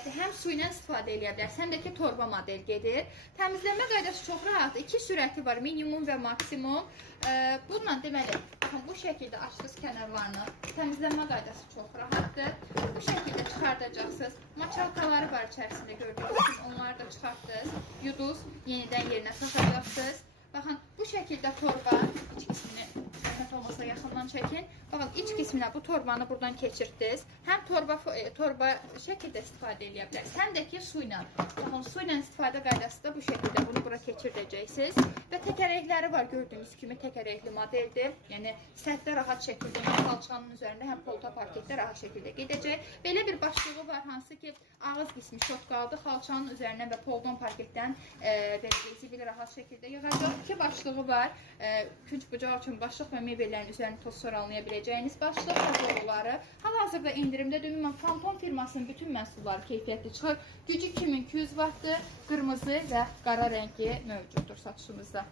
heyəti həm su ilə istifadə edə bilərsiniz, həm də ki torba model gedir. Təmizlənmə qaydası çox rahatdır. 2 sürəti var, minimum və maksimum. Bununla deməli, baxın bu şəkildə açdınız kənarlarını. Təmizlənmə qaydası çox rahatdır. Bu şəkildə çıxardacaqsınız. Maçalkaları var içərisində gördüyünüz kimi, onları da çıxartdınız. Yuduz, yenidən yerinə saxlayacaqsınız. Baxın, bu şəkildə torba iç qismini zəhmət olmasa yaxından çəkin. Baxın, iç qisminə bu torbanı buradan keçirdiniz. Həm torba şəkildə istifadə edə bilərsiniz, həm də ki su ilə. Baxın, su ilə istifadə qaydası da bu şəkildə bunu bura keçirdəcəksiniz. Və təkərəkləri var, gördüyünüz kimi təkərəkli modeldir. Yəni səthdə rahat şəkildə həm xalçanın üzərində, həm polta parketdə rahat şəkildə gedəcək. Belə bir başlığı var, hansı ki ağız qismi şotqaldı, xalçanın üzərindən və polton parketdən zibil rahat şəkildə yığacaq. 2 başlığı var. Künc bucağı üçün başlıq və mebellərin üzərini toz soralaya biləcəyiniz başlıq qazoluları. Hal-hazırda indirimdədir. Ümumən Pantone firmasının bütün məhsulları keyfiyyətli çıxır. Gücü 2200 wattdır, qırmızı və qara rəngi mövcuddur satışımızda.